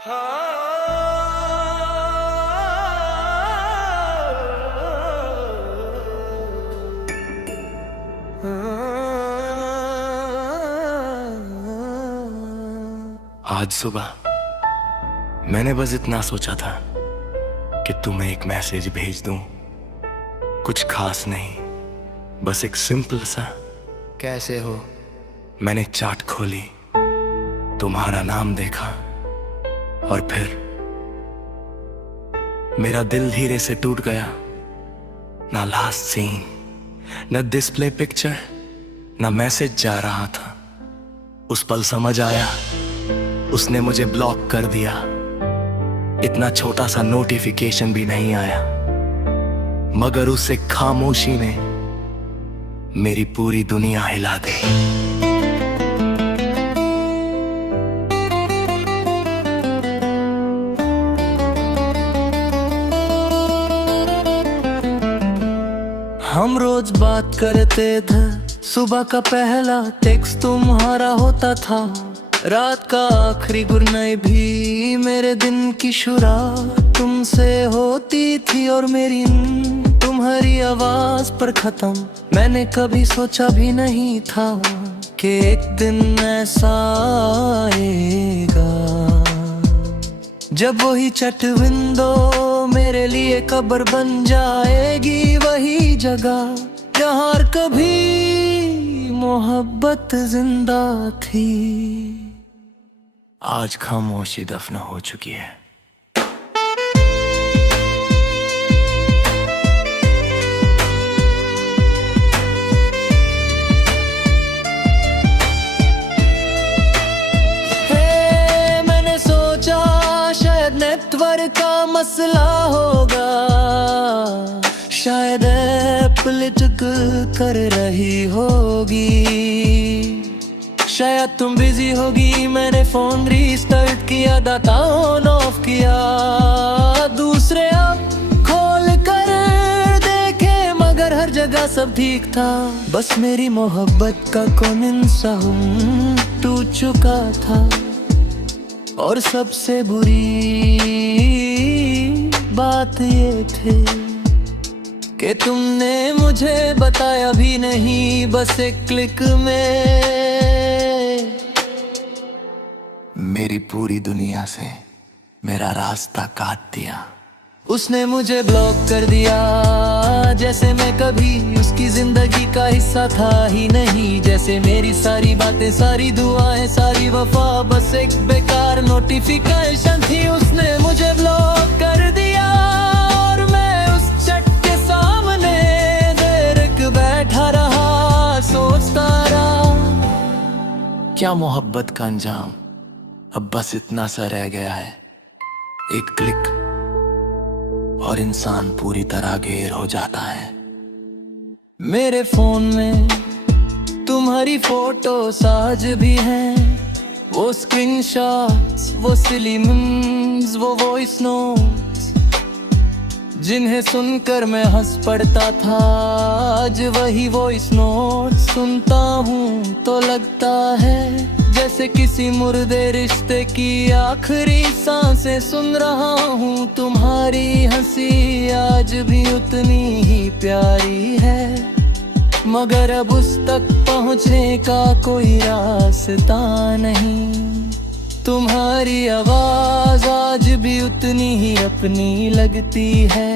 आज सुबह मैंने बस इतना सोचा था कि तुम्हें एक मैसेज भेज दूं। कुछ खास नहीं, बस एक सिंपल सा कैसे हो। मैंने चाट खोली, तुम्हारा नाम देखा और फिर मेरा दिल धीरे से टूट गया। ना लास्ट सीन, ना डिस्प्ले पिक्चर, ना मैसेज जा रहा था। उस पल समझ आया, उसने मुझे ब्लॉक कर दिया। इतना छोटा सा नोटिफिकेशन भी नहीं आया, मगर उस एक खामोशी ने मेरी पूरी दुनिया हिला दी। हम रोज बात करते थे, सुबह का पहला टेक्स्ट तुम्हारा होता था। रात का आखिरी गुड नाइट भी मेरे दिन की शुरुआत तुमसे होती थी, और मेरी तुम्हारी आवाज पर खत्म। मैंने कभी सोचा भी नहीं था कि एक दिन ऐसा आएगा जब वही चट विंडो मेरे लिए कब्र बन जाएगी। वही जगह जहाँ कभी मोहब्बत जिंदा थी, आज खामोशी दफन हो चुकी है। मैंने सोचा शायद नेटवर्क का मसला होगा, शायद पॉलिटिकल कर रही होगी, शायद तुम बिजी होगी। मैंने फोन रीस्टार्ट किया, डाटा ऑन ऑफ किया, दूसरे ऐप खोल कर देखे, मगर हर जगह सब ठीक था। बस मेरी मोहब्बत का कौन सा टूट चुका था। और सबसे बुरी बात ये थी कि तुमने मुझे बताया भी नहीं, बस एक क्लिक में मेरी पूरी दुनिया से मेरा रास्ता काट दिया। उसने मुझे ब्लॉक कर दिया, जैसे मैं कभी उसकी जिंदगी का हिस्सा था ही नहीं। जैसे मेरी सारी बातें, सारी दुआएं, सारी वफा बस एक बेकार नोटिफिकेशन थी। उसने मुझे ब्लॉक कर दिया और मैं उस चट के सामने देर बैठा रहा, सोचता रहा क्या मोहब्बत का अंजाम अब बस इतना सा रह गया है। एक क्लिक और इंसान पूरी तरह घेर हो जाता है। मेरे फोन में तुम्हारी फोटोस आज भी हैं, वो स्क्रीनशॉट्स, वो सिली मीम्स, वो वॉइस नोट्स, जिन्हें सुनकर मैं हंस पड़ता था। आज वही वॉइस नोट सुनता हूँ तो लगता है जैसे किसी मुर्दे रिश्ते की आखिरी सांसें सुन रहा हूँ। तुम्हारी हंसी आज भी उतनी ही प्यारी है, मगर अब उस तक पहुँचने का कोई रास्ता नहीं। तुम्हारी आवाज आज भी उतनी ही अपनी लगती है,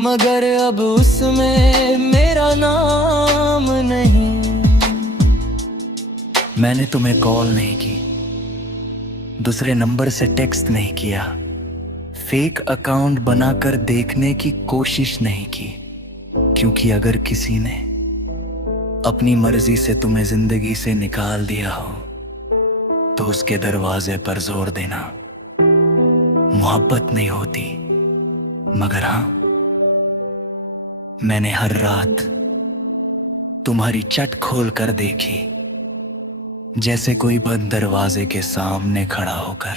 मगर अब उसमें मेरा नाम नहीं। मैंने तुम्हें कॉल नहीं की, दूसरे नंबर से टेक्स्ट नहीं किया, फेक अकाउंट बनाकर देखने की कोशिश नहीं की, क्योंकि अगर किसी ने अपनी मर्जी से तुम्हें जिंदगी से निकाल दिया हो तो उसके दरवाजे पर जोर देना मोहब्बत नहीं होती। मगर हाँ, मैंने हर रात तुम्हारी चट खोल कर देखी, जैसे कोई बंद दरवाजे के सामने खड़ा होकर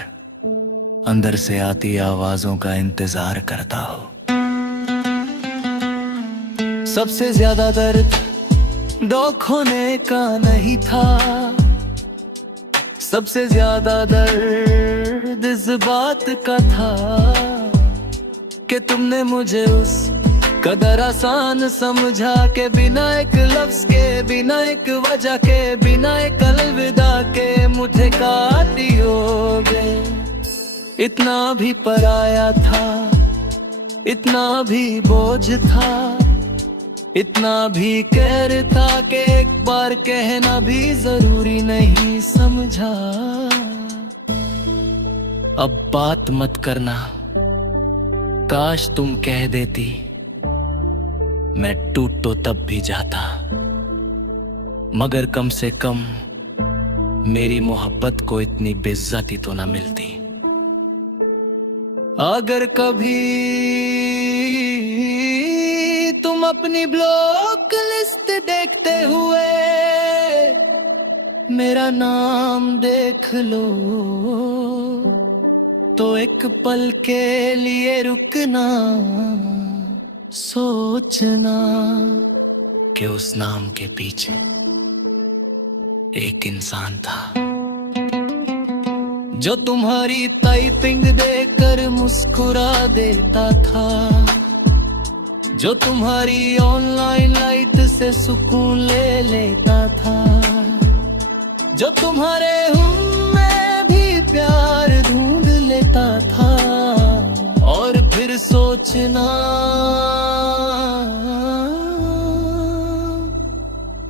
अंदर से आती आवाजों का इंतजार करता हो। सबसे ज्यादा दर्द धोखा खोने का नहीं था, सबसे ज्यादा दर्द दर्द इस बात का था कि तुमने मुझे उस कदर आसान समझा के बिना एक लफ्ज के, बिना एक वजह के, बिना एक अलविदा के मुझे काट दियोगे। इतना भी पराया था, इतना भी बोझ था, इतना भी कहर था कि एक बार कहना भी जरूरी नहीं समझा। अब बात मत करना, काश तुम कह देती, मैं टूट तो तब भी जाता, मगर कम से कम मेरी मोहब्बत को इतनी बेइज्जती तो ना मिलती। अगर कभी तुम अपनी ब्लॉक लिस्ट देखते हुए मेरा नाम देख लो, तो एक पल के लिए रुकना, सोचना कि उस नाम के पीछे एक इंसान था जो तुम्हारी टाइपिंग देखकर मुस्कुरा देता था, जो तुम्हारी ऑनलाइन लाइट से सुकून ले लेता था, जो तुम्हारे हम में भी प्यार ढूंढ लेता था। और फिर सोचना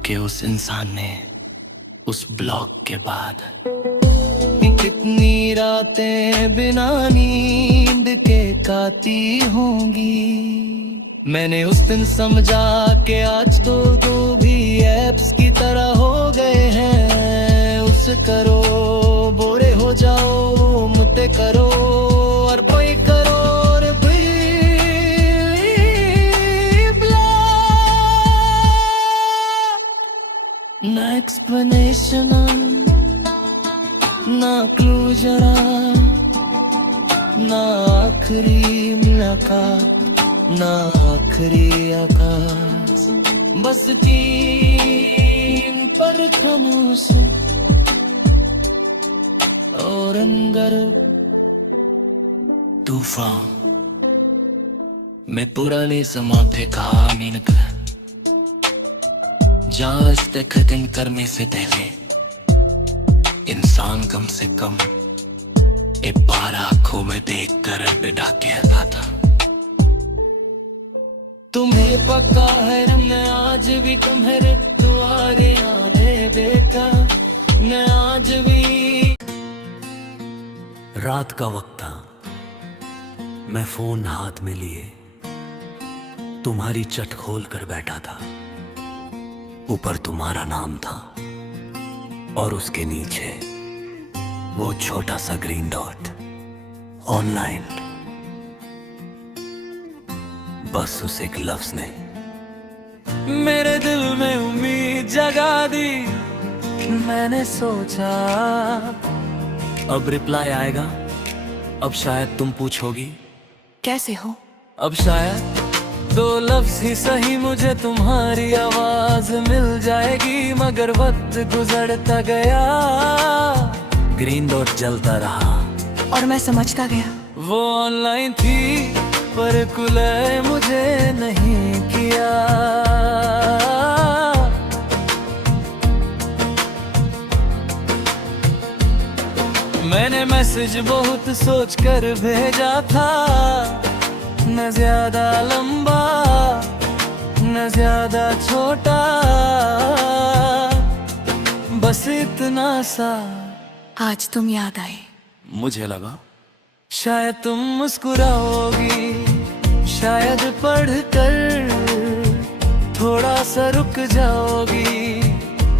कि उस इंसान ने उस ब्लॉग के बाद कितनी रातें बिना नींद के काटी होंगी। मैंने उस दिन समझा कि आज तो दो भी ऐप्स की तरह हो गए हैं। उस करो बोरे हो जाओ, मुद्दे करो और कोई करो और ना एक्सप्लेनेशन ना क्लू जरा, ना आखिरी मुलाकात, ना आखिरी आकाश, बस टीम पर खामोश और अंदर तूफान में पुराने समाप्त कहानीनक जाज तक खत्म करने से पहले इंसान कम से कम एक बार आंखों में देख कर बिठा के आता था। तुम्हें पक्का है मैं आज भी तुम्हारे दुआरे आने बेटा, मैं आज भी। रात का वक्त था, मैं फोन हाथ में लिए तुम्हारी चट खोल कर बैठा था। ऊपर तुम्हारा नाम था और उसके नीचे वो छोटा सा ग्रीन डॉट, ऑनलाइन। बस उस एक लफ्ज ने मेरे दिल में उम्मीद जगा दी। मैंने सोचा अब रिप्लाई आएगा, अब शायद तुम पूछोगी कैसे हो। अब शायद दो लफ्ज ही सही मुझे तुम्हारी आवाज मिल जाएगी। मगर वक्त गुजरता गया, ग्रीन डॉट जलता रहा और मैं समझता गया वो ऑनलाइन थी पर कुले मुझे नहीं किया। मैंने मैसेज बहुत सोच कर भेजा था, न ज्यादा लंबा न ज्यादा छोटा, बस इतना सा आज तुम याद आए। मुझे लगा शायद तुम मुस्कुराओगी, शायद पढ़कर थोड़ा सा रुक जाओगी,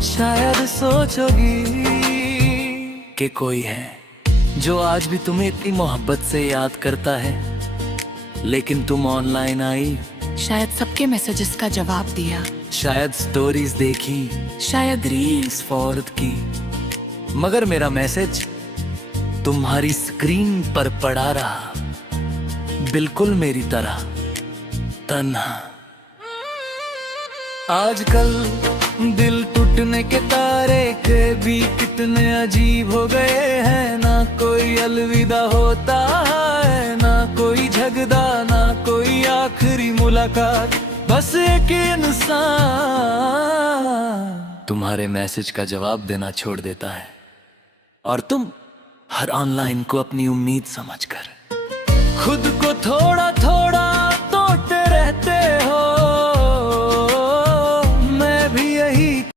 शायद सोचोगी कि कोई है जो आज भी तुम्हें इतनी मोहब्बत से याद करता है। लेकिन तुम ऑनलाइन आई, शायद सबके मैसेजेस का जवाब दिया, शायद स्टोरीज देखी, शायद रील्स फॉरवर्ड की, मगर मेरा मैसेज तुम्हारी स्क्रीन पर पड़ा रहा, बिल्कुल मेरी तरह तन्हा। आजकल दिल टूटने के तारे के भी कितने अजीब हो गए हैं। ना कोई अलविदा होता है, ना कोई झगड़ा ना कोई आखिरी मुलाकात, बस एक इंसान तुम्हारे मैसेज का जवाब देना छोड़ देता है और तुम हर ऑनलाइन को अपनी उम्मीद समझकर खुद को थोड़ा